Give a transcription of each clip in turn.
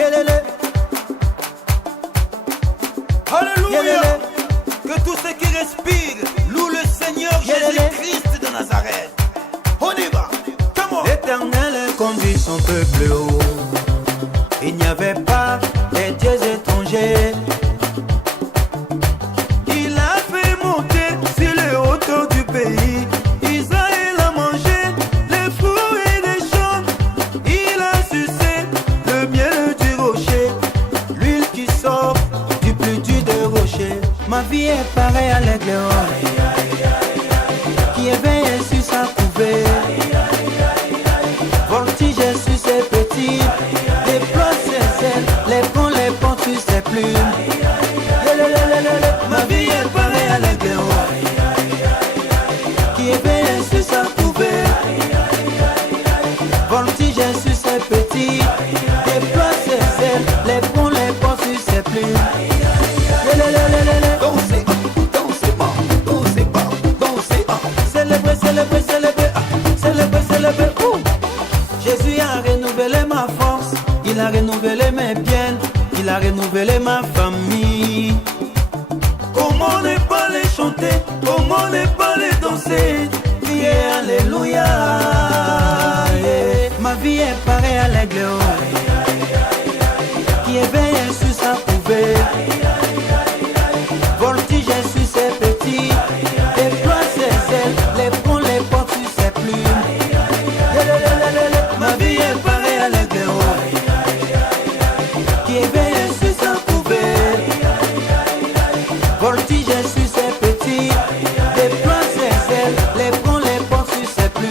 Yelele. Alléluia. Que tous ceux qui respirent louent le Seigneur Jésus-Christ de Nazareth. On y va. L'Éternel conduit son peuple haut. Il n'y avait pas des dieux étrangers. Il a fait monter sur les hauteurs du pays. Israël a mangé les fruits des champs. Il a sucé le miel du rocher, l'huile qui sort du plus dur des rochers. Ma vie est pareille à l'aigle qui éveille sur sa couvée. Voltige sur ses petits, déploie ses ailes, les prend, les porte sur ses plumes. Ma vie est pareille à l'aigle qui éveille sur sa couvée. Voltige sur ses petits, déploie ses ailes, les prend, les porte sur ses plumes. Dansez, dansez pas, dansez pas, dansez pas. Célébrez, célébrez, célébrez, célébrez, célébrez. Jésus a renouvelé ma force, il a renouvelé mes biens, il a renouvelé ma famille. Comment ne pas les chanter, comment ne pas les danser, crier Alléluia. Ma vie est pareille à l'aigle qui éveille sur sa couvée. Voltige sur ses petits, déploie ses ailes, les prend, les porte sur ses plumes. Ma vie est pareille à l'aigle qui éveille sur sa couvée. Voltige sur ses petits, déploie ses ailes, les prend, les porte sur ses plumes.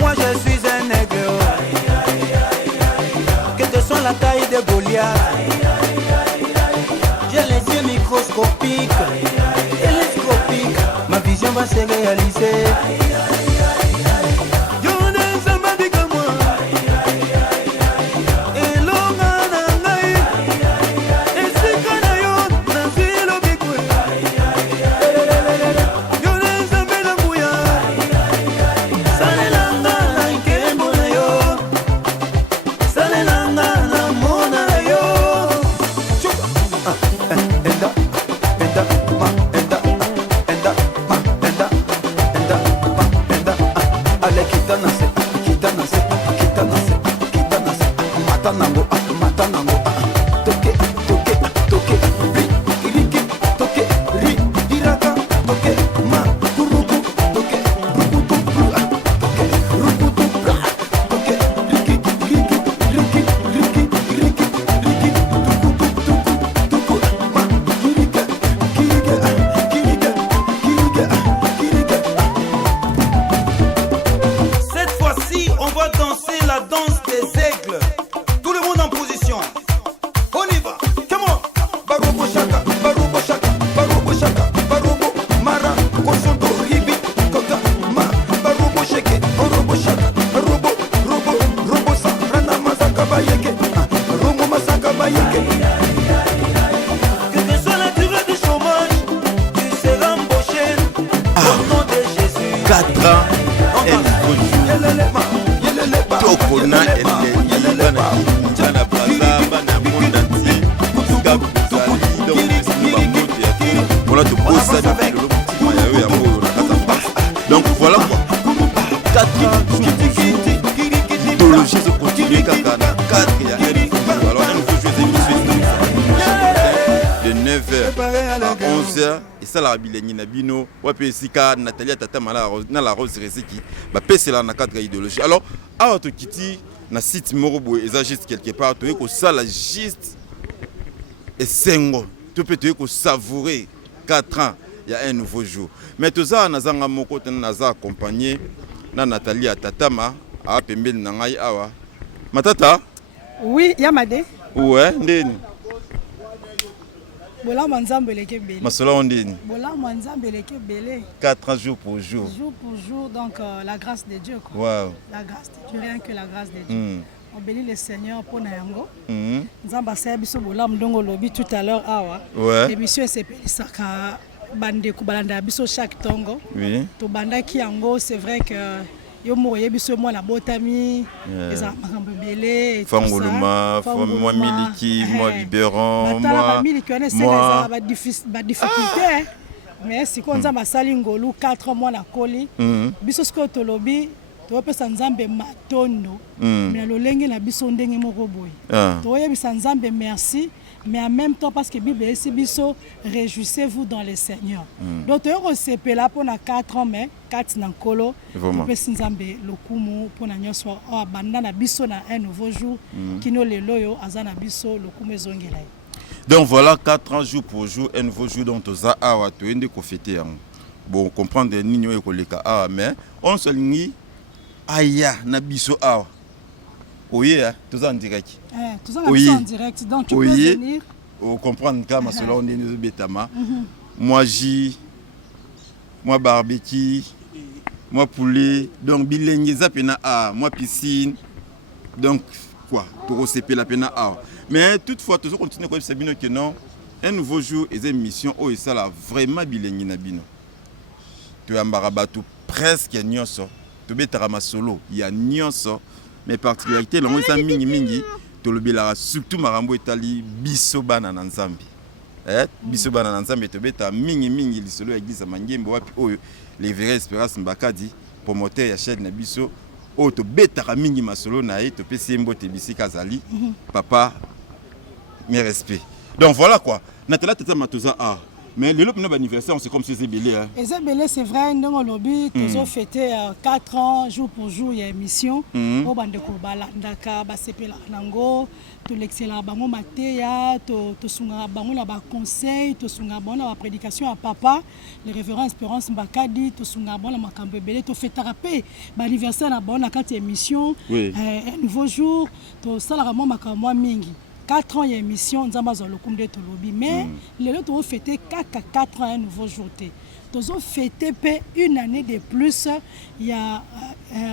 Moi je suis un aigle, quelle que soit la taille de Goliath. J'ai les yeux microscopiques, télescopiques, ma vision va se réaliser. Donc voilà quoi. 4 idéologies se continuent quand 4 il y a un. Alors un nouveau jeu de 9h à 11h et ça la bilengi na bino wapi sika Nathalie tata mala na la rose reseki ba pesela na 4 idéologies. Alors à to kiti na site morobo eza juste quelque part to ko sala juste et sengo to peut ko savourer 4 ans. Il y a un nouveau jour. Mais tout ça, nous avons accompagné Nathalie Tatama à Pembel Nangai Awa. Matata? Oui, Yamade. Ouais, ndeni. Bola manzambe leke belé. Masola ondeni. Bola manzambe leke belé. 4 jours pour jour. Jour pour jour, donc la grâce de Dieu. Quoi. Wow. La grâce de Dieu, rien que la grâce de Dieu. On bénit le Seigneur pour Nayango. Nzamba Sabiso Bolam Dongo Lobby tout à l'heure. Ouais. L'émission s'appelle Saka Bande Kubalanda Biso chaque tongo. Oui. To Banda Kiango, c'est vrai que yo moye biso moi la botami, les makambo belé, Fangoluma, moi Miliki, moi Biberon, moi Miliki on essaie les difficultés. Mais si on a masali ngolu 4 mois na koli, biso sko to lobi to pesa nzambe matondo. Mais lolenge na biso ndenge moko boy. To yebisa nzambe merci. Mais en même temps, parce que la Bible dit biso, réjouissez-vous dans le Seigneur. Donc, on s'est là pour 4 ans, mais 4 ans, on peut s'ensemble le kumu pour nous soir. Oh, bandana biso na un nouveau jour qui nous le loyo azana biso le kumu zongela. Donc voilà 4 ans jour pour jour, un nouveau jour dont on a awa to ende ko fêter. Bon, comprendre nino e ko leka awa, mais on se lingi aya na biso awa. Oui, tout ça en direct. Tout ça en direct, donc tu peux venir. Vous comprenez quand on est dans Betama. Moi J, moi barbecue, moi poulet, donc bilingue zapena a, moi piscine. Donc quoi, tout CP la pena a. Mais toutefois toujours continuer comme ça bino que non, un nouveau jour et une mission oh et ça là vraiment bilingue na bino. Tu as mbarabatou presque nyonso. Tu betara ma solo, il y a nyonso. Mais particularité, l'on est mingi, to le belara surtout marambo etali biso bana na nzambi. Biso bana na nzambi to beta mingi li solo église mangembo wapi oyo les vraies espérances mbakadi promoteur ya chaîne na biso o to beta mingi masolo na ye to pesi mbote bisika zali papa mes respects. Donc voilà quoi. Natala tata matoza a. Mais le lobby anniversaire, c'est comme si c'était belé. Et c'est belé, c'est vrai, nous on lobby, nous avons fêté 4 ans, jour pour jour, il y a une émission. Au Bandeko Balandaka, Basepela Nango, tout l'excellent Bango Matéa, tout Sunga Bango la conseil, tout Sunga Bango la prédication à papa, le révérend Espérance Mbakadi, tout Sunga Bango la Makambe belé, tout fait thérapie, l'anniversaire na Bango la 4e émission, un nouveau jour, tout ça la Ramon Makamwa Mingi. 4 ans, il y a une émission, nous avons le Tolobi. Mais les autres ont fêté 4 ans, un nouveau jour. Nous avons fêté une année de plus. Il y a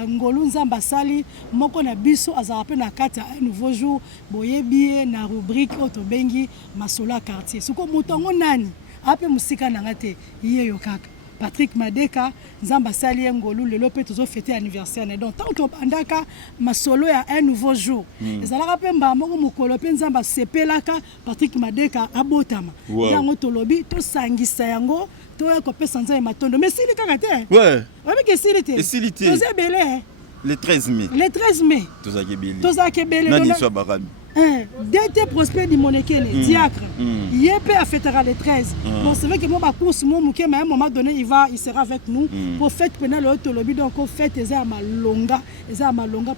Ngolu Nzamba Sali, Moko na biso, Azarape na 4 un nouveau jour. Boyebi na rubrique Otobengi, Masola quartier. Ce qu'on moutongo nani, après musika nangate, yeyo kaka. Patrick Madeka, Nzamba Sali Ngolu, le lopé toujours fêté anniversaire. Donc, tant que Bandaka, ma solo a un nouveau jour. Les Alarape Mbamoko Mukolope Nzamba Sepelaka, Patrick Madeka, Abotama. Yango Tolobi, to Sangisa Yango, to Kope Sanza et Matondo. Mais si les caractères. Ouais. Oui, mais s'il était. Et s'il était. Tous belé. Le 13 mai. Le 13 mai. Tous à Kébélé. Tous à Kébélé. Nani soit barami. D'été prospère du Monekele, diacre. Yépé a fêtera le 13. Bon, c'est vrai que moi, ma course, mon mouké, mais à un moment donné, il sera avec nous. Pour fête pénal le Tolobi, donc on fête les armes à longa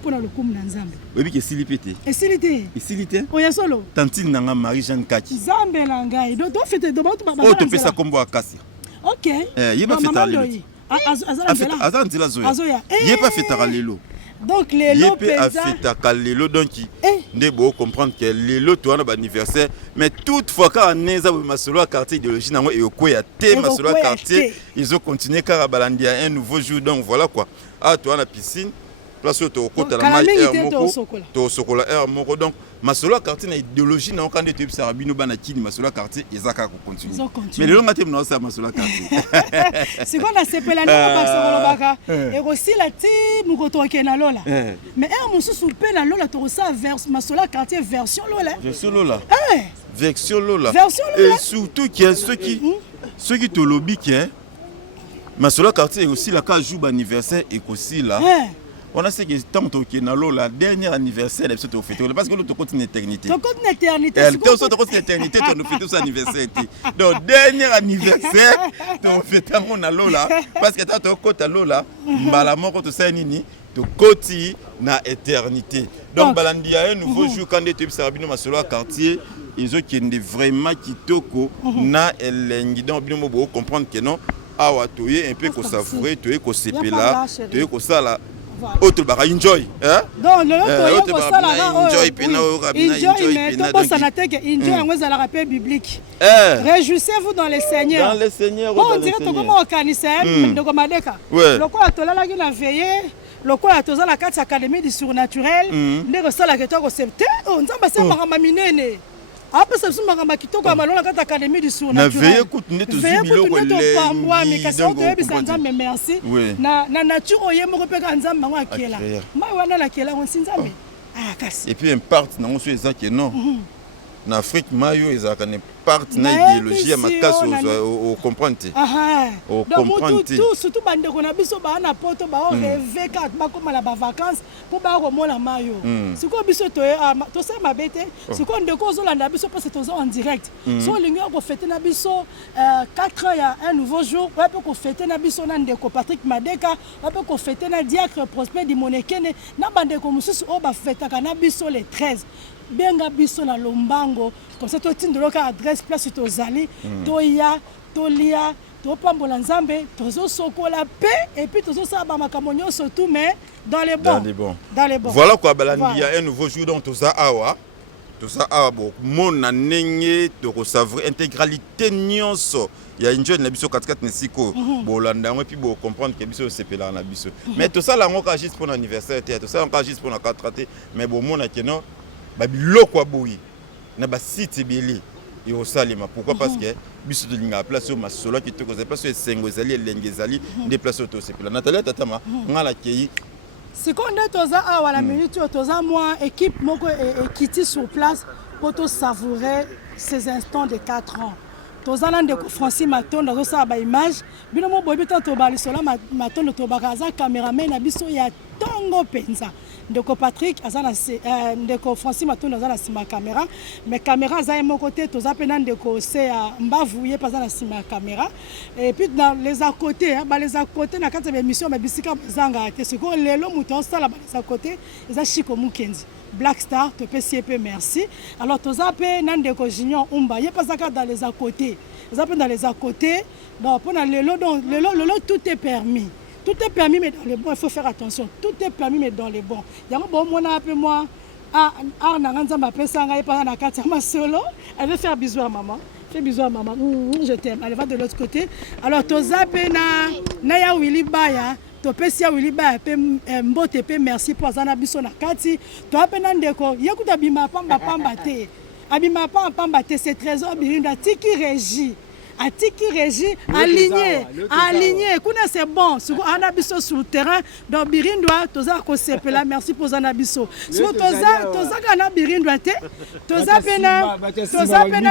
pour le coup d'Anzambe. Oui, que s'il était. Et s'il était. Et s'il était. Oh, y'a solo. Tantine Nanga Marie-Jeanne Kaki. Zambe Langai. Donc, on fête de votre papa. Oh, tu fais ça comme bois à casser. Ok. Il va fêter à l'élo. Il va fêter à l'élo. Donc les lots a fait à l'élo donc ne beau comprendre que l'élo toi un anniversaire mais toutefois quand on est à Masolo quartier idéologie nango et au quoi thème Masolo quartier ils ont continué car Balandia un nouveau jour donc voilà quoi ah toi la piscine place au côté la maille to sokola air moko donc Masolo quartier na idéologie na quand tu observes bino bana kini Masolo quartier ezaka ko continuer mais le long thème na ça Masolo quartier c'est quoi la sepela na Masolo baka et aussi la ti mukoto kena lola mais un mususu pe na lola to ça vers Masolo quartier version lola version lola et surtout qu'il y a ceux qui te lobby qui est Masolo quartier aussi la cas jour anniversaire et aussi là on a ce que tant que la dernière anniversaire de cette fête parce que l'autre côté une éternité. Ton côté une éternité. L'autre éternité on fait tout anniversaire. Donc dernier anniversaire on fait mon lola parce que tant côté lola mbala moko to ça nini to côté na éternité. Donc balandia un nouveau jour quand tu observes bino Masolo quartier ils ont qui vraiment kitoko na elengi donc bino mo comprendre que non awa toye un peu ko savourer toye ko sepela toye ko sala autre bara enjoy hein donc le autre enjoy mais to ça na teke enjoy yango za la rappel biblique réjouissez-vous dans le Seigneur on dirait to comment organiser ndoko madeka loko atolala ki na veiller le quoi toza la 4 académie du surnaturel ndeko sala que toi concepté on nzamba c'est marama minene après ça c'est marama kitoko amalo la 4 académie du surnaturel na veille écoute neto zibilo ko le moi mais kasi on te bisa nzambe merci na nature oyemo ko peka nzamba ngo akela mai wana la kela on sinzambe ah kasi et puis un part na on so ezaki non en Afrique mayo ezaka ne part na idéologie makasi au comprendre au comprendre tout surtout bande ko na biso ba na poto ba rêver ka ba koma la ba vacances pour ba ko mona mayo siko biso to se mabete siko ndeko zo landa biso parce que to en direct so lingi ko fêter na biso 4 ans ya un nouveau jour on peut ko fêter na biso na ndeko Patrick Madeka on peut ko fêter na Diacre Prosper di Monekene na bande ko mususu o ba fêter ka na biso le 13 benga biso na lombango comme ça to tindoloka adresse place to zali to ya to lia to pambola nzambe to zo sokola paix et puis to zo sa ba makamonyo surtout mais dans les bons voilà quoi balandi ya un nouveau jour donc to za awa bo mon nenge to ko savourer intégralité nyonso ya injo na biso 44 nesiko bolanda et puis bo comprendre que biso sepela na biso mais to ça la ngoka juste pour l'anniversaire to ça encore juste pour la 4 mais bo mona keno babiloko aboyi na ba site beli et au salima pourquoi parce que biso de linga place au masolo qui te cause place esengo ezali elenge ezali des places auto sepela Nathalie tatama ngala kei seconde toza awa la minute toza moi équipe moko ekiti sur place pour to savourer ces instants de 4 ans toza na ndeko Francis Matonda zo sa ba image bino mo boyebi tant to ba lisola Matonda to ba kaza cameraman na biso ya tongo penza ndeko Patrick azana ndeko Francis Matonda azana sima caméra mais caméra za mon côté toza pena ndeko se mbavouye pas na sima caméra et puis dans les à côté les à côté na kati émission mais bisika zanga te siko lelo muto sala les à côté eza Chiko Mukendi Black Star te PCP merci alors toza pe na ndeko Junior Umba ye pas dans les à côté eza pe dans les à côté donc pour lelo donc lelo tout est permis. Tout est permis, mais dans les bons, il faut faire attention. Tout est permis, mais dans les bons. Il y a un bon moment, moi, solo. Elle veut faire bisous à maman. Fais bisous à maman. Je t'aime. Elle va de l'autre côté. Alors, Tozape na ya Willy Baya. Topesia Willy Baya. Mbote pe merci pour Zana Biso na kati. Toi, penandeko. Yakuta bima pamba pamba te. Abima pamba te. C'est trésor birinda. Tiki régie. Atiki Régie, aligné, kuna c'est bon, sur Anabiso sur le terrain, dans Birindwa, Toza Kosepela, merci pour Anabiso. Sur Toza Kana Birindwa, Toza Pena,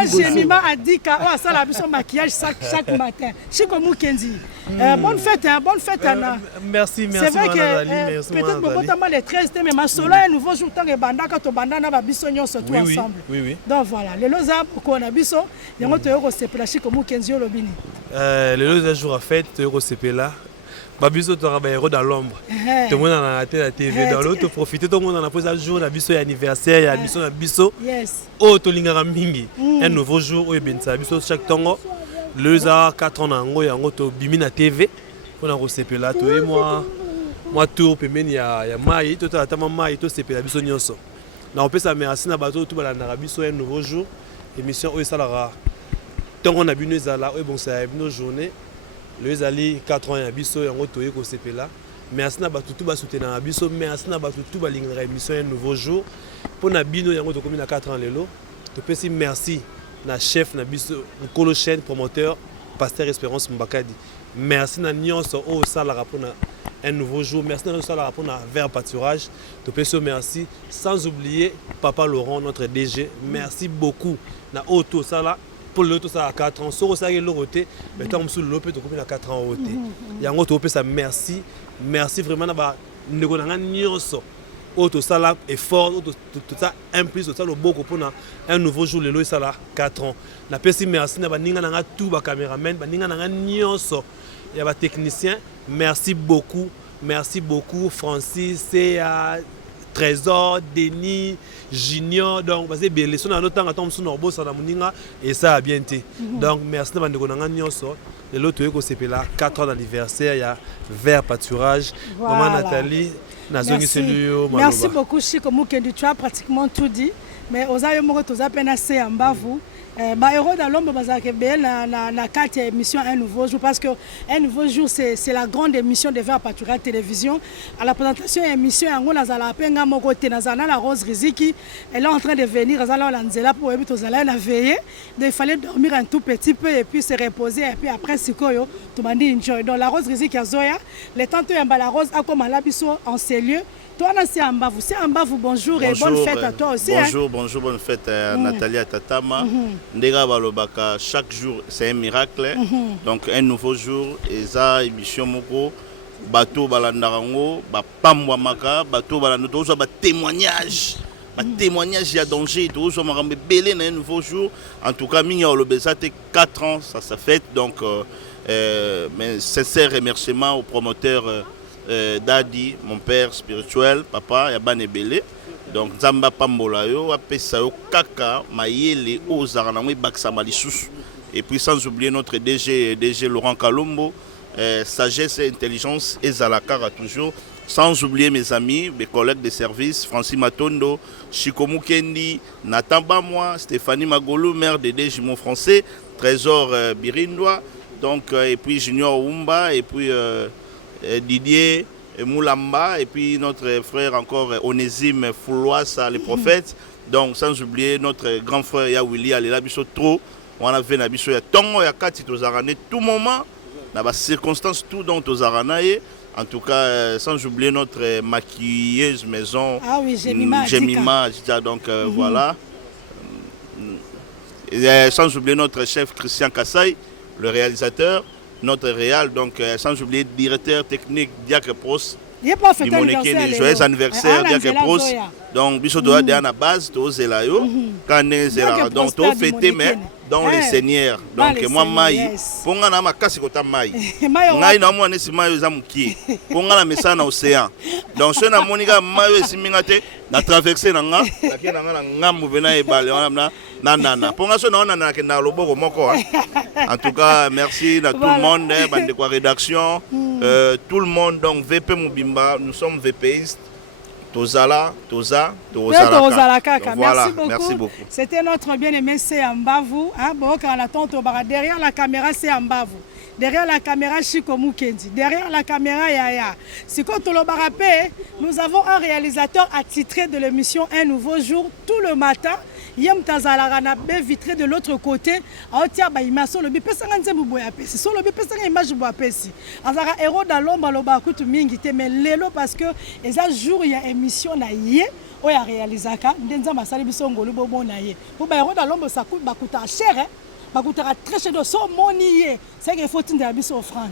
Jemima Adika, oh, ça la biso maquillage chaque matin. Chiko Mukendi. Bonne fête, Anna. Merci. C'est vrai que peut-être notamment les 13, mais ma solo un nouveau jour, tant que Banda, quand on Banda, na biso nyon surtout ensemble. Oui. Donc voilà, les loza, pourquoi on a biso, il y a un autre Kosepela, Chiko Mukendi. Le jour à fête, tu es là. Babiso tu as héros dans l'ombre. Tout le monde a la TV dans l'autre profiter tout le monde en a posé un jour la biso anniversaire, la biso na biso. Yes. Oh to lingara mingi. Un nouveau jour où benza biso chaque tongo. Le za 4 ans ngo ya ngo to bimi na TV. On a recépela to et moi tour pemeni ya mai to ta mai to sepela biso nyonso. Na on peut ça merci na bato tout bala na biso un nouveau jour. Émission où ça la tant qu'on a bu nos ala, bon ça a nos journées. Les ali 4 ans ya biso yango toye ko sepela. Merci na batu tout ba soutenir na biso, merci na batu tout ba lingra émission un nouveau jour. Pour na bino yango to komi na 4 ans lelo. To pesi merci na chef na biso, Nkolo chaîne promoteur Pasteur Espérance Mbakadi. Merci na nyonso au sala rapona un nouveau jour. Merci na sala rapona vers pâturage. To pesi merci sans oublier Papa Laurent notre DG. Merci beaucoup na auto sala pour l'autre ça à 4 ans, sur ça le côté, mais tant que le peut à 4 ans côté. Il y a un autre ça merci vraiment na ba ndeko na nyonso. Auto ça là effort, tout ça implique ça le beaucoup pour un nouveau jour le ça là 4 ans. Na pesi merci na ba ninga na tout ba cameraman, ba ninga na nyonso. Il y a ba technicien, merci beaucoup Francis et Trésor, Denis, Junior, donc parce que les gens dans notre temps attendent sur nos boss à la moninga et ça a bien été. Donc merci de nous donner un nyonso. lelo toye kosepela 4 ans d'anniversaire ya Vert Pâturage. Maman Nathalie nazongiseli yo maloba. Merci beaucoup Chico Mukendi, tu as pratiquement tout dit. Mais ozayo moko toza pena se ambavu. Bah héros d'Alombo bazake bel na 4 émissions un nouveau jour parce que un nouveau jour c'est la grande émission de Vert Pâturage télévision. À la présentation émission yango nazala penga moko te nazana la Rose Riziki, elle est en train de venir azala lanzela pour ebi tozala na veiller. Donc il fallait dormir un tout petit peu et puis se reposer et puis après sikoyo to bandi enjoy. Donc la Rose Riziki azoya, le temps to yamba la Rose akoma la biso en ces lieux. Toi, c'est Ambavu, bonjour et bonne fête à toi aussi. Bonjour, bonjour, bonne fête à Nathalie Tatama. Ndega Balobaka, chaque jour c'est un miracle. Donc un nouveau jour, et ça, émission Moko, bateau Balandarango, Pamwa Maka, bateau Balandarango, ça témoignage. Témoignage, il y a danger, tout ça m'a belé un nouveau jour. En tout cas, Minya Olobeza, 4 ans, ça fait. Donc, mes sincères remerciements aux promoteurs. Dadi, mon père spirituel, papa, Yaban Ebele. Donc, Zamba Pambola, yo, Apesa yo, Kaka, Mayele, Ozaranamwe, Baksamalisous. Et puis, sans oublier notre DG Laurent Kalombo, sagesse et intelligence, et Zalakara toujours. Sans oublier mes amis, mes collègues de service, Francis Matondo, Chico Mukendi, Nathan Bamois, Stéphanie Magolo, maire de Dégimon français, Trésor Birindois, donc, et puis Junior Oumba, et puis. Didier Moulamba et puis notre frère encore Onésime Fouloisa, les prophètes. Donc sans oublier notre grand frère Yawili Alela Biso trop. On a vu Nabiso ya Tongo ya Kati Tozarane tout moment. Dans les circonstances tout dont Tozarane. En tout cas, sans oublier notre maquilleuse maison. Ah oui, Jemima. Donc voilà. Et, sans oublier notre chef Christian Kassai, le réalisateur. Notre réal, donc sans oublier le directeur technique Diacre Pros. Joyeux anniversaire Diacre Pros. Donc, biso doit aller à la base, to zelayo, quand zela. Donc, to fêter mais dans les seigneurs. Donc, moi maï, ponga na makasi kota maï. Ngai na moi nesi maï zamuki. Ponga na mesa na océan. Donc, ce na monika maï simingate na traverser na nga, na ngambu bena ebale wana na. Ponga so na ona na kenda loboko moko. En tout cas, merci à tout le monde, bande de rédaction, tout le monde. Donc, VP Moubimba, nous sommes VPistes. Tozala. Voilà, merci beaucoup. C'était notre bien-aimé c'est Ambavu. Derrière la caméra, c'est Ambavu. Derrière la caméra, Chico Mukendi. Derrière la caméra, Yaya. Si quand on nous avons un réalisateur attitré de l'émission Un Nouveau Jour tout le matin. Yem Tazalarana vitré de l'autre côté. Aotia ba imaso lobi pesanga nzembu boya pesi. So lobi pesanga image boya pesi. Azara héros dans l'ombre loba kutu mingi te mais lelo parce que eza jour ya émission na yé oya réalisaka ndenza masali biso ngolu bobo na yé. Pour ba héros dans l'ombre ça coûte bakuta cher hein. Bakuta très cher de so monier. C'est qu'il faut tindre biso offrande.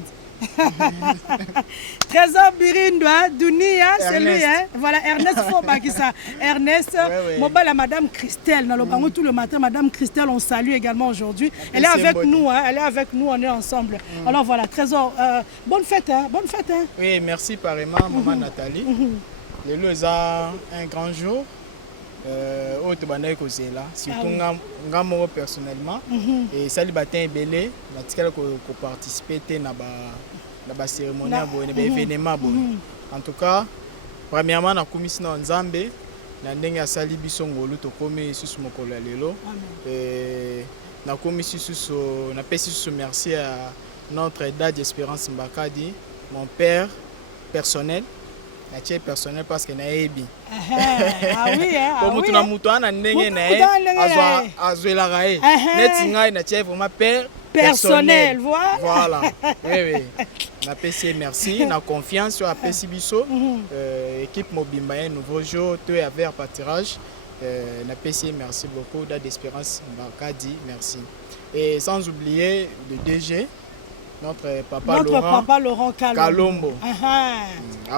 Trésor Birindois, Dunia, c'est lui, hein? Voilà, Ernest Fobakisa. Ernest, Mobile à Madame Christelle, dans le bango tout le matin, Madame Christelle, on salue également aujourd'hui. Elle est avec nous, hein? Elle est avec nous, on est ensemble. Alors voilà, Trésor, bonne fête, hein? Bonne fête, hein? Oui, merci pareillement, Maman Nathalie. Le lieu est un grand jour. Surtout moi personnellement et ça libatin belé natikala ko participer na ba cérémonie na événement en tout cas premièrement na komisi na Nzambe na ndenge asali biso ngolu to komi susu mokolo ya lelo na komisi susu na pesi susu merci à notre dad Espérance Mbakadi, mon père personnel. Natie personnel parce que na ebi. Ah oui hein. Comme tu na muto ana ndenge na azwela rae. Netinga na tie vraiment père personnel. Voilà. Oui. Na PC merci, na confiance sur APC Biso. Équipe Mobimba Un Nouveau Jour, tout à Vert Pâturage. Na PC merci beaucoup d'Espérance Mbakadi, merci. Et sans oublier le DG notre papa Laurent Kalombo.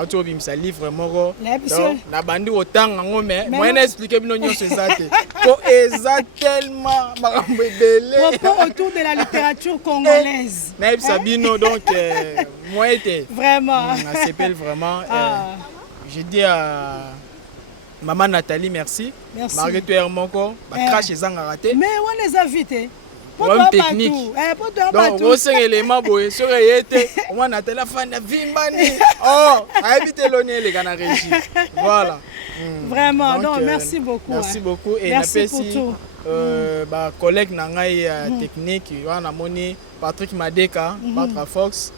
Autobim ça livre moro. Na bandi otanga ngome. Moi n'expliquer bino nyonso ezate. Ko exactement makambo ebele. Autour de la littérature congolaise. Naïb Sabino donc moi était vraiment. Ça s'appelle vraiment je dis à Maman Nathalie merci. Marguerite Hermoko, ba crash ezanga raté. Mais on les a invités. problème technique. Donc, on sait élément boy, sur été, on a téléphone vimbani. Oh, éviter l'honneur les gars na régie. Voilà. Vraiment, donc, merci beaucoup. Merci beaucoup et merci pour tout. Bah collègue nangai technique, wana moni Patrick Madeka, Patra Fox,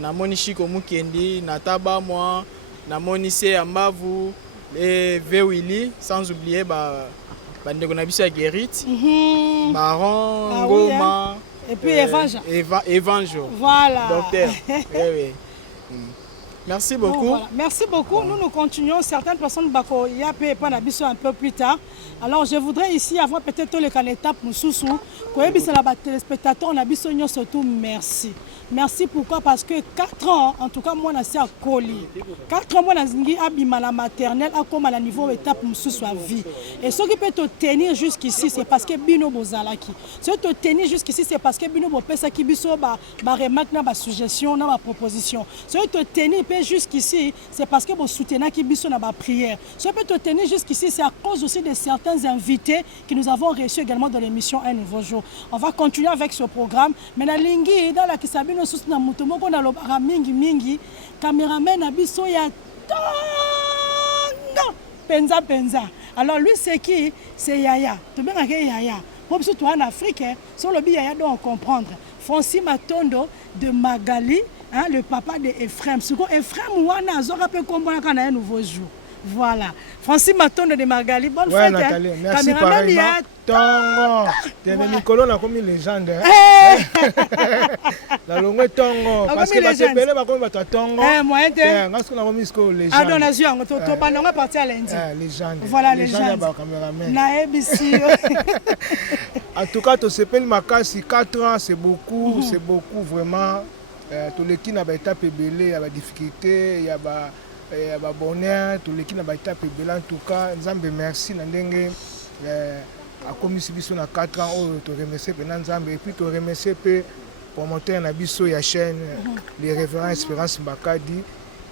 na moni Chiko Mukendi, Nataba moi, na moni C Ambavu et Vewili, sans oublier bah ndeko na biso ya Guérit, Maron, Goma et puis Evanjo. Voilà. Docteur. Oui. Merci beaucoup. Bon, voilà. Merci beaucoup. Nous continuons. Certaines personnes bako yape pas nabiso un peu plus tard. Alors je voudrais ici avoir peut-être le canetap mususu. Koye bisa la téléspectateur nabiso nyo surtout merci. Merci pourquoi? Parce que 4 ans, en tout cas moi nasi à Koli. 4 ans moi nazingi abima la maternelle à comme à la niveau étape mususu à vie. Et ce qui peut te tenir jusqu'ici c'est parce que bino bozalaki. Ce qui peut te tenir jusqu'ici c'est parce que bino bopesa ki biso ba remarque na ba suggestion na ba proposition. Ce qui peut te tenir jusqu'ici, c'est parce que vous soutenez qui biso na ba prière. Ce qui peut te tenir jusqu'ici, c'est à cause aussi de certains invités que nous avons reçus également dans l'émission Un Nouveau Jour. On va continuer avec ce programme. Mais na lingi dans la kisabino sous na mutomo ko na lobara mingi caméraman na biso ya penza. Alors lui c'est qui? C'est Yaya. Tu bien que Yaya. Pour biso toi en Afrique, sur le bi Yaya doit comprendre. Francis Matondo de Magali. Hein, le papa de Ephraim. Ephraim wana azora pe kombola kana Un Nouveau Jour. Voilà. Francis Matondo de Magali. Bonne fête. Nathalie, hein. Merci pareillement. Tongo. T'es Nicolas na comme légende. La longue Tongo parce que ba tepele ba comme ba Tongo. Moi t'es. Parce que na comme isko légende. Ah non, azio ngo to ba nonga parti à lundi. Légende. Voilà légende. Ba caméraman. Na ABC. En tout cas, to s'appelle Makasi 4 ans, c'est beaucoup, c'est beaucoup vraiment. Tous les qui n'ont pas étape belé, il y a des difficultés, il y a des bonheur, tous les qui n'ont pas étape belé. En tout cas, nous avons merci. À commission biso na 4 ans, tu remercies Nzambe et puis tu remercies le promoteur na biso ya chaîne, les révérends Espérance Mbakadi,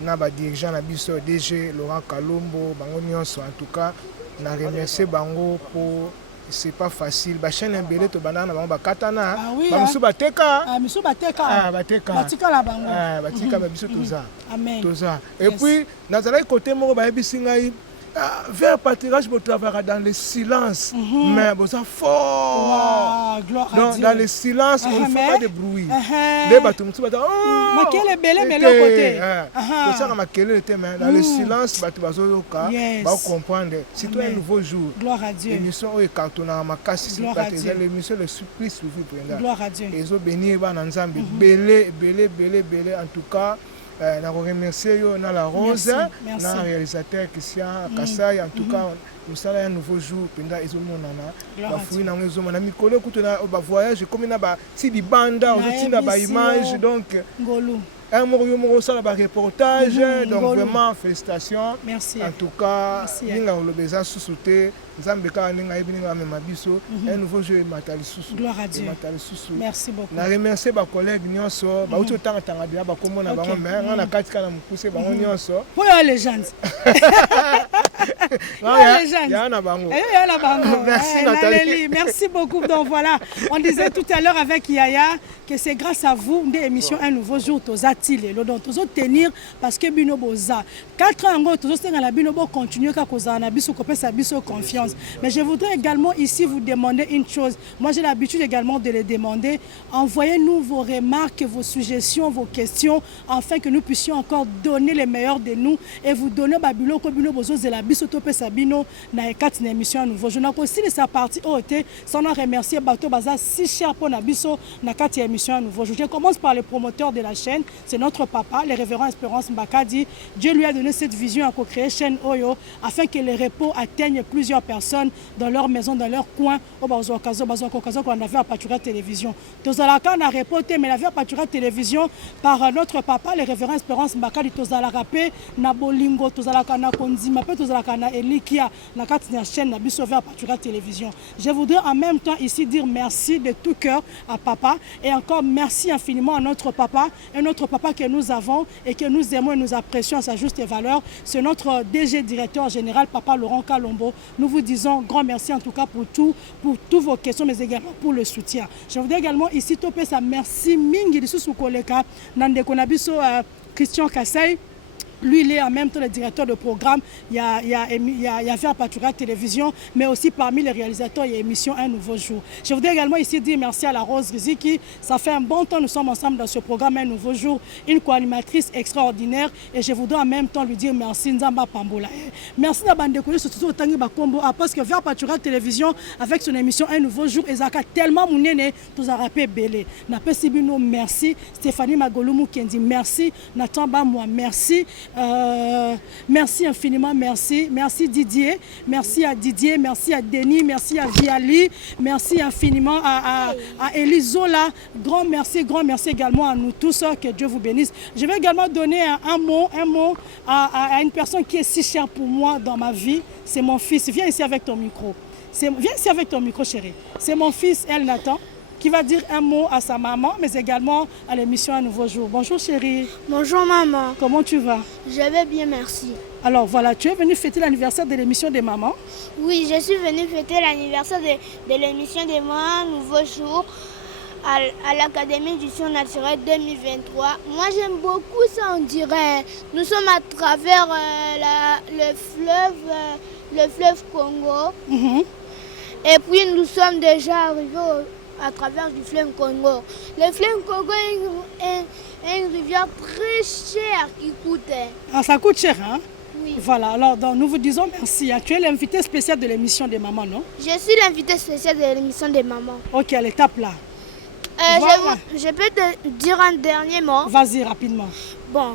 na ba dirigeant na biso DG Laurent Kalombo, bango nyonso. En tout cas, na remercier bango pour c'est pas facile. Ba chaîne mbele to banana bango ba katana. Ba musu bateka. Ah musu bateka. Ah bateka. Batika la bango. Ah batika ba biso toza. Amen. Toza. Et puis nazala côté moko ba yebisi ngai vers pâturage vous travaillera dans le silence. Mais vous êtes fort. Wow, gloire donc, à Dieu. dans le silence, on ne fait pas de bruit. Les bateaux, mais quel est belé, mais l'autre côté. Dans le silence, vous allez comprendre. C'est un nouveau jour. Gloire à Dieu. L'émission est cartonnée à ma casse. L'émission le supplice. Gloire à Dieu. Et ils ont béni belé. En tout cas, je remercie la Rose, le réalisateur Christian Kassai. En tout cas, nous avons un nouveau jour. Voyage comme il banda, image. Donc, un reportage. Donc, vraiment, félicitations. Merci. En tout cas, nous avons un nouveau jeu. Gloire à Dieu. Merci beaucoup. Je remercie mes collègues. Pour les légendes. Merci Nathalie. Merci beaucoup. Donc voilà, on disait tout à l'heure avec Yaya que c'est grâce à vous des émissions Un Nouveau Jour tozatile le donc tozo tenir parce que bino boza 4 ans ngo tozo senga la bino bo continuer ka koza na biso ko pesa biso confiance. Mais je voudrais également ici vous demander une chose. Moi j'ai l'habitude également de les demander. Envoyez-nous vos remarques, vos suggestions, vos questions afin que nous puissions encore donner les meilleurs de nous et vous donner babilo ko bino bozo zela biso to pesa bino na ekati na émission Un Nouveau Jour. Na ko si sa partie OT sans remercier bato baza si cher pour na biso na kati émission Un Nouveau Jour. Je commence par le promoteur de la chaîne, c'est notre papa, le révérend Espérance Mbakadi. Dieu lui a donné cette vision à co-créer chaîne Oyo afin que les repos atteignent plusieurs personnes dans leur maison, dans leur coin. Au bazo qu'on avait à Patura Télévision. Tozalaka na reporté mais la vie à Patura Télévision par notre papa, le révérend Espérance Mbakadi. Tozalaka pe na bolingo, tozalaka na konzima pe tozalaka na Elikia la chaîne Nabiso vers Patura Télévision. Je voudrais en même temps ici dire merci de tout cœur à papa et encore merci infiniment à notre papa que nous avons et que nous aimons et nous apprécions à sa juste valeur. C'est notre DG directeur général, papa Laurent Kalombo. Nous vous disons grand merci en tout cas pour toutes vos questions, mais également pour le soutien. Je voudrais également ici topé sa merci mingi de sous koleka Nandeko Nabiso Christian Kassai. Lui, il est en même temps le directeur de programme. Il y a Vers Patura Télévision, mais aussi parmi les réalisateurs, il y a l'émission Un Nouveau Jour. Je voudrais également ici dire merci à la Rose Riziki. Ça fait un bon temps que nous sommes ensemble dans ce programme Un Nouveau Jour, une co-animatrice extraordinaire. Et je voudrais en même temps lui dire merci Nzamba Pambola. Merci à Bandekouye, surtout au Tangi Bakombo, parce que Vers Patura Télévision, avec son émission Un Nouveau Jour, Ezaka tellement mounene, tous a rappelé Belé. Napé Sibino, merci. Stéphanie Magoloumou Kendi, merci. Nathan Bamoua, merci. Merci infiniment, merci Didier, merci à Denis, merci à Viali, merci infiniment à Elizola, grand merci également à nous tous, que Dieu vous bénisse. Je vais également donner un mot à une personne qui est si chère pour moi dans ma vie, c'est mon fils. Viens ici avec ton micro, chérie. C'est mon fils El Nathan qui va dire un mot à sa maman, mais également à l'émission Un Nouveau Jour. Bonjour chérie. Bonjour maman. Comment tu vas? Je vais bien, merci. Alors voilà, tu es venue fêter l'anniversaire de l'émission des mamans? Oui, je suis venue fêter l'anniversaire de l'émission des mamans Un Nouveau Jour à l'Académie du Son Naturel 2023. Moi j'aime beaucoup ça, on dirait. Nous sommes à travers le fleuve Congo. Et puis nous sommes déjà arrivés à travers du fleuve Congo. Le fleuve Congo est une rivière très chère qui coûte. Ah, ça coûte cher, hein? Oui. Voilà, alors donc, nous vous disons merci. Tu es l'invité spécial de l'émission des mamans, non? Je suis l'invité spécial de l'émission des mamans. Ok, à l'étape là. Voilà. Je peux te dire un dernier mot. Vas-y, rapidement. Bon,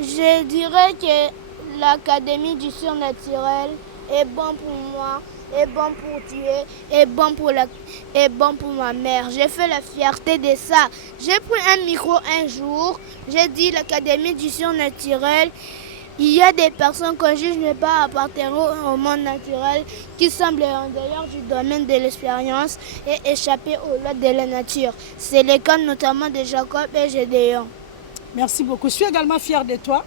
je dirais que l'Académie du surnaturel est bon pour moi, est bon pour Dieu, est bon pour ma mère. J'ai fait la fierté de ça. J'ai pris un micro un jour, j'ai dit l'Académie du surnaturel. Il y a des personnes qu'on juge ne pas appartenir au monde naturel, qui semblent en dehors du domaine de l'expérience et échapper aux lois de la nature. C'est le cas notamment de Jacob et Gédéon. Merci beaucoup. Je suis également fière de toi.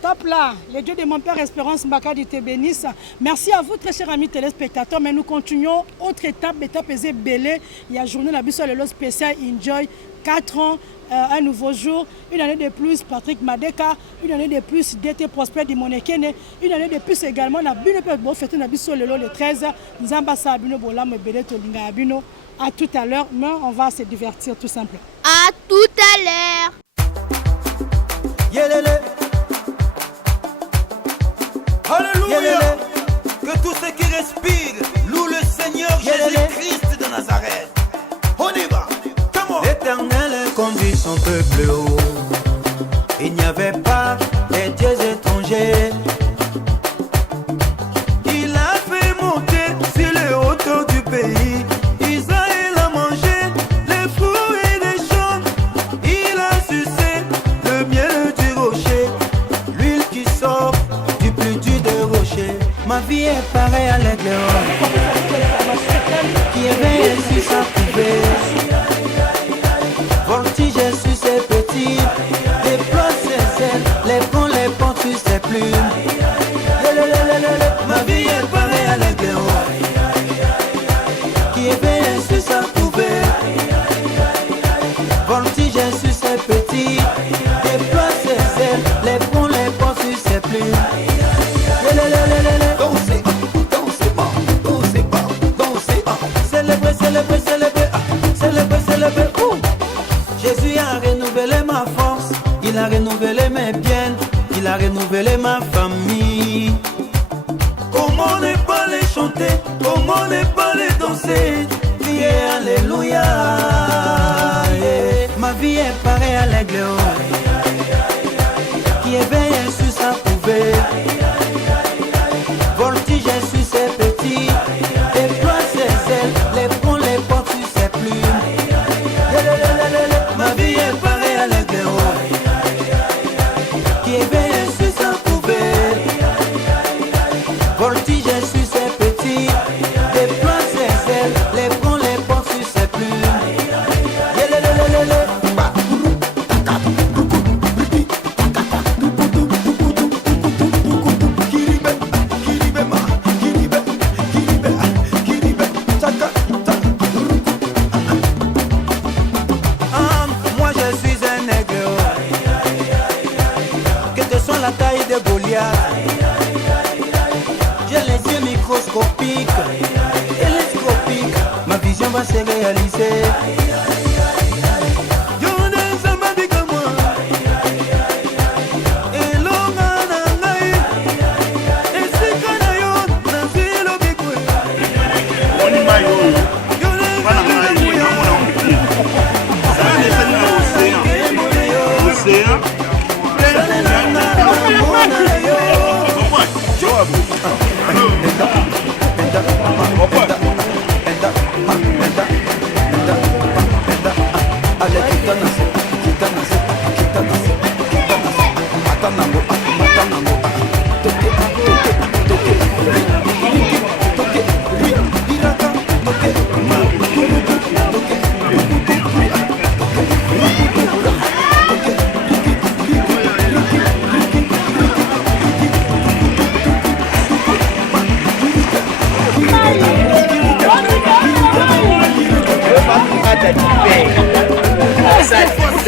Top là, le Dieu de mon Père Espérance Mbakadi te bénisse. Merci à vous, très chers amis téléspectateurs. Mais nous continuons. Autre étape Belé. Il y a journée la bise le spécial Enjoy. 4 ans, un nouveau jour, une année de plus, Patrick Madeka, une année de plus, DT Prosper di Monekene, une année de plus également, na bino pe bo fête na biso le 13, Nzamba sa bino bola me belé tolinga abino. À tout à l'heure, mais on va se divertir tout simplement. À tout à l'heure. Yelele. Alléluia. Que tous ceux qui respirent louent le Seigneur Jésus-Christ de Nazareth. On y va. L'Éternel conduit son peuple haut. Il n'y avait pas des dieux étrangers. Il a fait monter sur les hauteurs du pays. Israël a mangé les fruits des champs. Il a sucé le miel du rocher, l'huile qui sort du plus dur des rochers. Ma vie est pareille à l'aigle qui éveille sur sa poubelle. Voltige sur ses petits, déploie ses ailes, les ponts sur ses plumes. Ma vie est pareille à l'aigle qui éveille sur sa poubelle. Voltige sur ses petits, déploie ses ailes, les ponts sur ses plumes. Dansez, dansez pas, dansez pas, dansez pas. Célébrez, célébrez, célébrez, célébrez, célébrez. Jésus a renouvelé ma force, il a renouvelé mes biens, il a renouvelé ma famille. Comment ne pas les chanter, comment ne pas les danser, crier Alléluia. Ma vie est pareille à l'aigle qui éveille sur sa poubelle. Voltige sur ses petits, déploie ses ailes, les portes sur ses plumes. Ma vie est pareille à l'aigle qui éveille sur sa poubelle. Voltige sur ses petits, déploie ses ailes, les prend, les porte sur ses plumes. Moi je suis un nègre, que te soit la taille de Goliath. J'ai les yeux microscopiques, télescopiques, ma vision va se réaliser.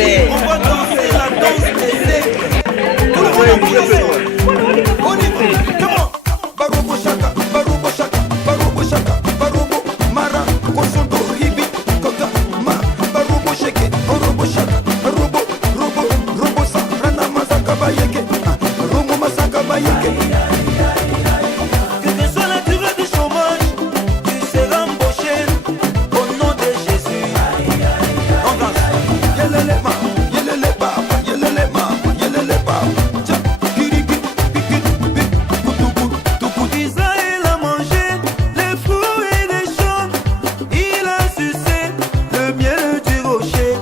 On va danser la danse des aigles. Tout le monde applaudit. On y va. Comment? Barobo shaka, barobo shaka, barobo shaka, barobo mara, kosondo ribi, kota ma, barobo shake, barobo shaka, barobo, robo, robo sa, rana masaka bayeke, romo masaka bayeke. Quelle que soit la durée du chômage, tu seras embauché au nom de Jésus. On danse. Yelele ma, yelele papa, yelele mama, yelele papa. Tiens, kiriki, pikit, pik, Israël a mangé les fruits des champs. Il a sucé le miel du rocher,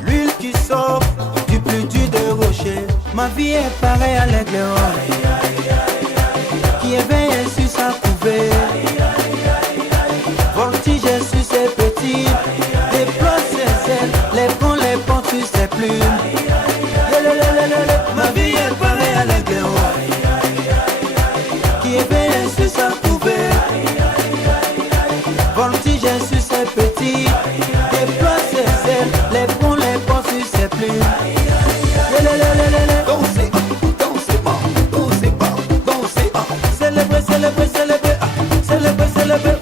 l'huile qui sort du plus dur des rochers. Ma vie est pareille à l'aigle qui éveille sur sa couvée. Voltige sur ses petits, déploie ses ailes, les prend, les porte sur ses plumes. Ma vie est pareille à l'aigle qui éveille sur sa couvée. Voltige sur ses petits, déploie ses ailes, les prend, les porte sur ses plumes. Dansez, dansez pas, dansez pas, dansez pas. Célébrez, célébrez, célébrez, célébrez, célébrez.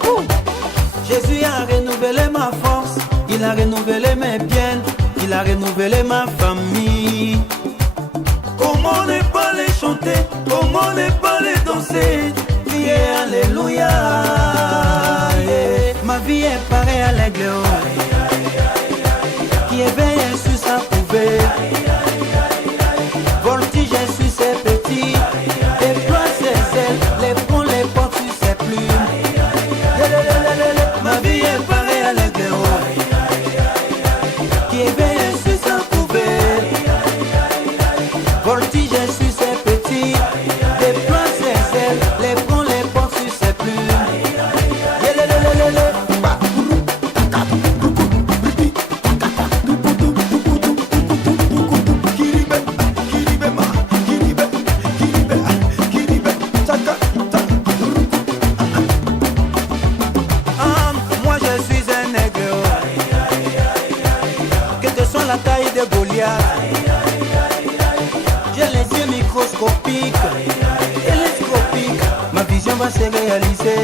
Jésus a renouvelé ma force, il a renouvelé mes biens, il a renouvelé ma famille. Comment ne pas les chanter, comment ne pas les danser, crier alléluia. Ma vie est pareille à l'aigle qui éveille sur sa couvée. Voltige sur ses petits, déploie ses ailes, les prend, les porte sur ses plumes. Ma vie est pareille à l'aigle qui éveille sur sa couvée. Voltige sur ses petits, déploie ses ailes, les prend, les porte sur ses plumes. Moi je suis un nègre, que te soit la taille de Goliath. J'ai les yeux microscopiques, télescopiques, ma vision va se réaliser.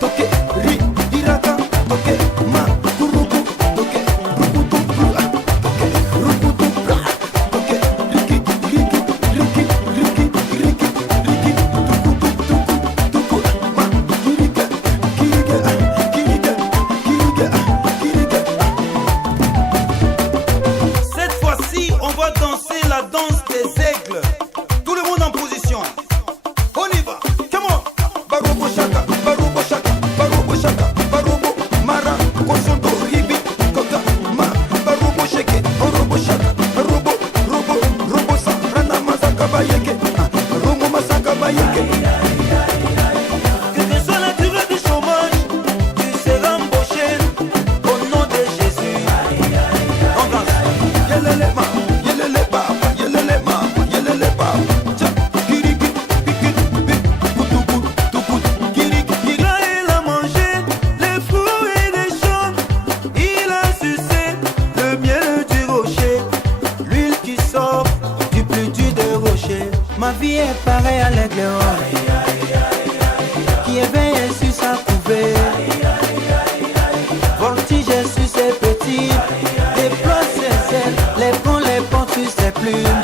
Toke, ri, iraka, toke, ma, Léon, qui éveille sur sa couvée. Voltige sur ses petits, déploie ses ailes, les ponts sur ses plumes.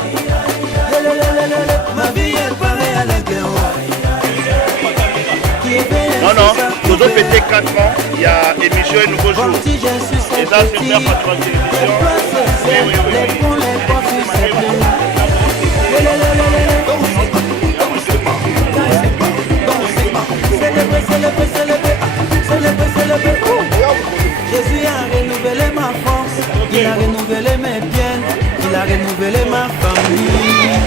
Ma vie est pareille à l'Éléon. Non, nous avons fêté 4 ans, il y a émission Un Nouveau Jour. Et ça, c'est faire par la télévision. Jésus a renouvelé ma force, il a renouvelé mes biens, il a renouvelé ma famille.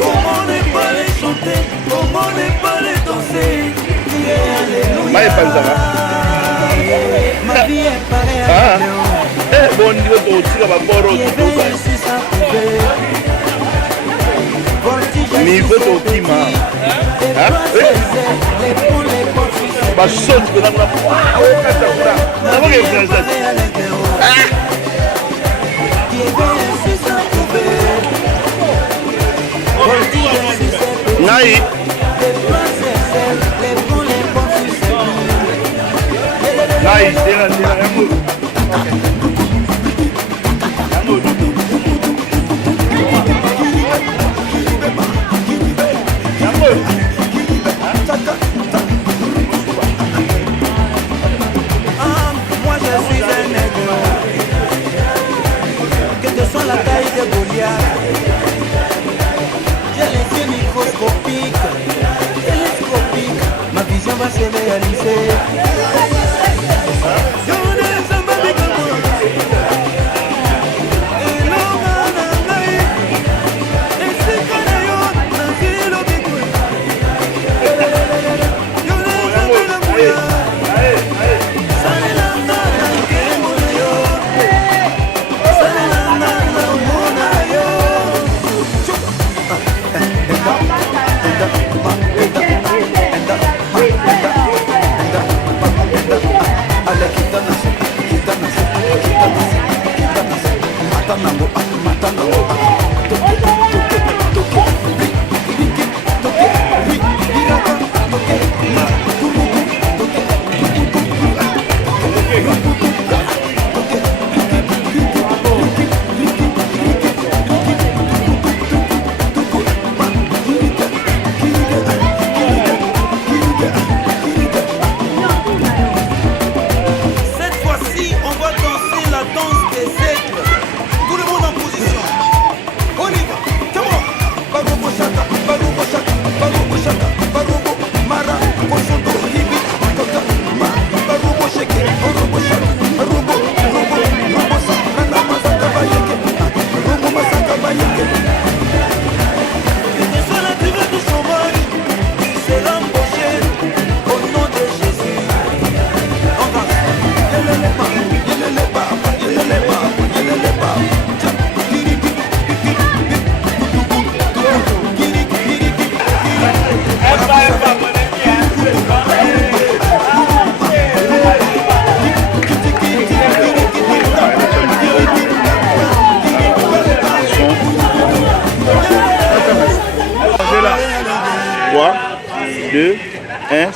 Comment ne pas les chanter, comment ne pas les danser, crier alléluia. Ma vie est pareille à Léon, bon niveau de qui éveille sur sa couvée. Voltige niveau sur de ses climat. petits, les ponts sur ses plumes. Nai. Nai, moi je suis un nègre, que ce soit la taille de Goliath. J'ai les yeux microscopiques, télescopiques, ma vision va se réaliser.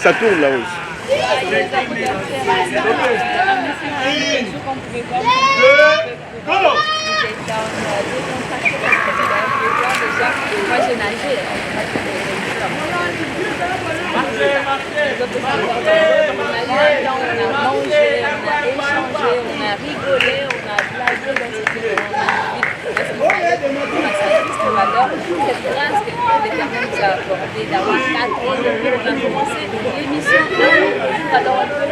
ça tourne là aussi. Moi j'ai nagé. On a mangé, on a échangé, on a rigolé, on a blagué dans cette valeur, cette grâce que l'Éternel nous a accordée d'avoir 4 ans de vie. On a commencé l'émission alors un peu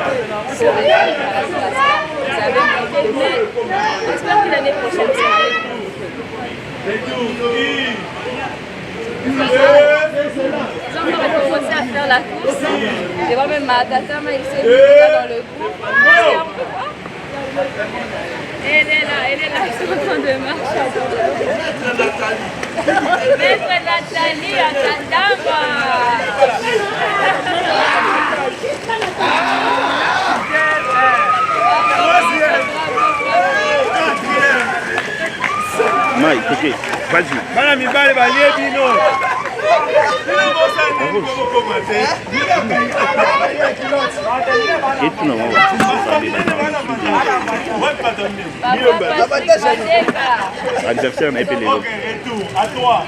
se réveiller par rapport à ça. Vous avez manqué, mais j'espère que l'année prochaine sera avec nous. Ils ont encore commencé à faire la course. Et moi même ma tata m'a essayé de me dans le groupe. Elle est là, ils sont en train de marcher. Maître Nathalie à Tandama. Mike, ok, vas-y. Madame Ibale, Adversaire n'a pas les autres. À toi.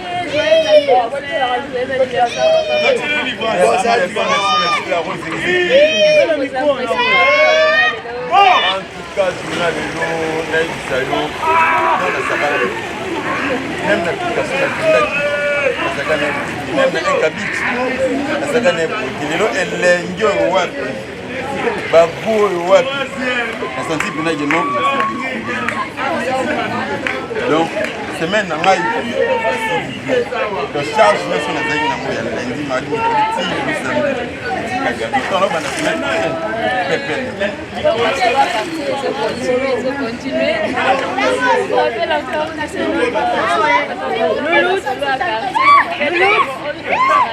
Donc, semaine na ngai de charge nationale na ngai ya lundi mardi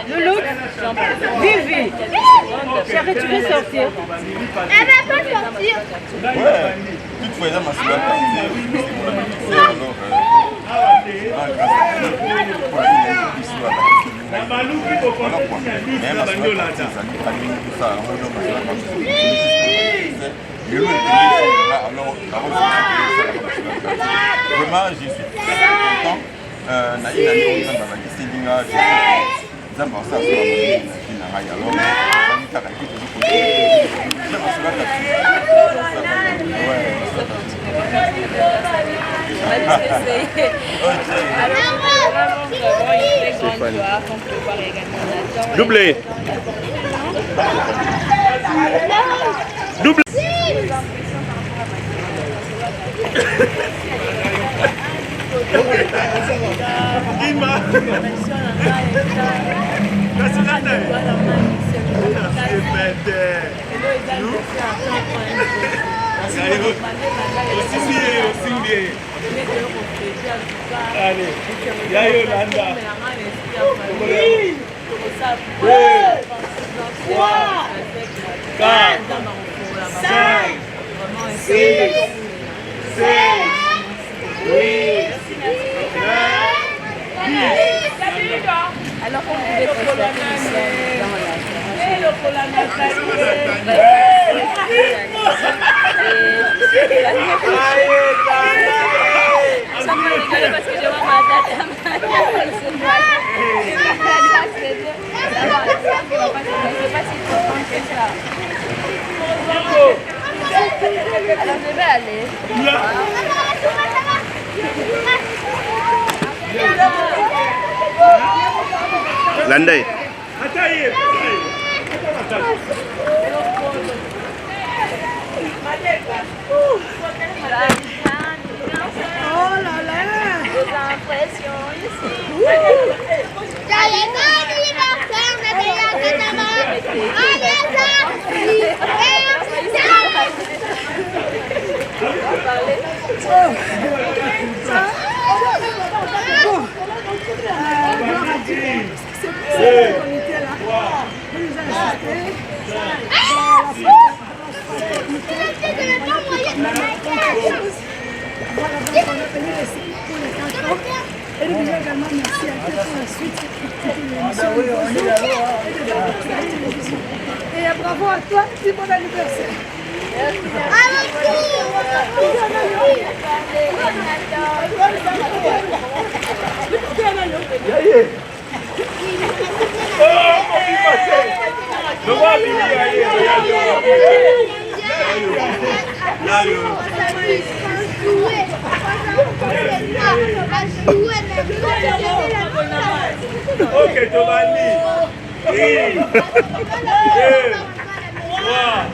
Loulou, Vivi, chérie, tu veux sortir? Elle va pas sortir. Ouais, toutefois, il y a ma soeur vraiment, je suis très content. Doublé. Doublé. Alors qu'on pouvait prendre la ça m'a rigolé parce que je vois ma tête à ma tête. Je sais pas si tu comprends que ça. Alors je vais aller. Landais. Oh là là! Des impressions ici. T'as les gars d'anniversaire, on a déjà fait d'abord. Et déjà également merci à toi pour la suite. Et bravo à toi et bon anniversaire. Ok, Tomani. 1, 2, 3,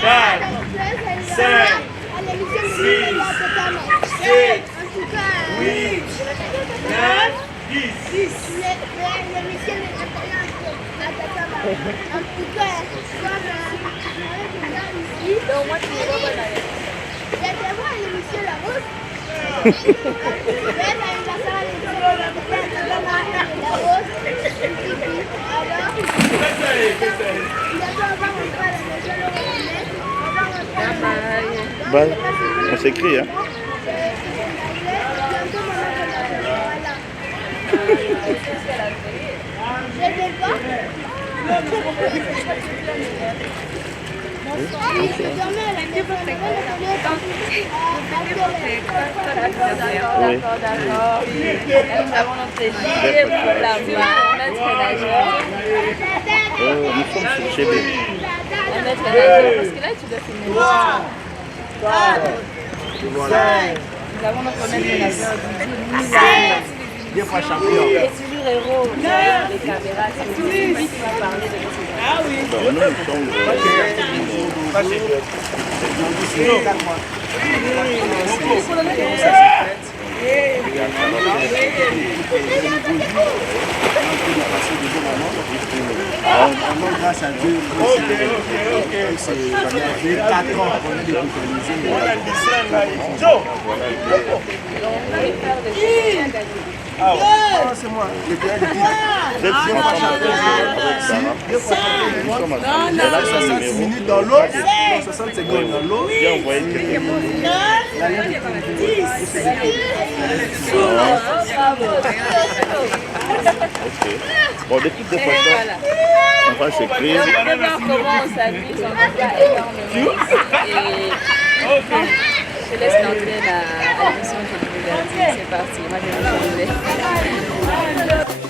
4, 5, 6, 7, 8, 9, 10. Donc moi, tu es là. J'aimerais voir l'émission La Rose. Bah, on s'écrit, hein. D'accord. Nous avons notre gilet pour la voix, maître nageur. Nous sommes sur GB. Un maître nageur, parce que là tu dois filmer. Nous avons notre maître nageur, Deux fois champion. et toujours héros derrière les caméras. C'est lui qui va parler de notre. Ah oui. Nous sommes grâce à Dieu, c'est 4 ans qu'on est découvert. C'est moi, le pays de titre. Non, 60 minutes dans l'eau, 60 secondes dans l'eau. Bon, de toutes les façons, on va s'écrire. On va voir comment on s'amuse, on va faire énormément. Et je laisse l'antenne à l'émission qui est divertie. C'est parti, moi je vais vous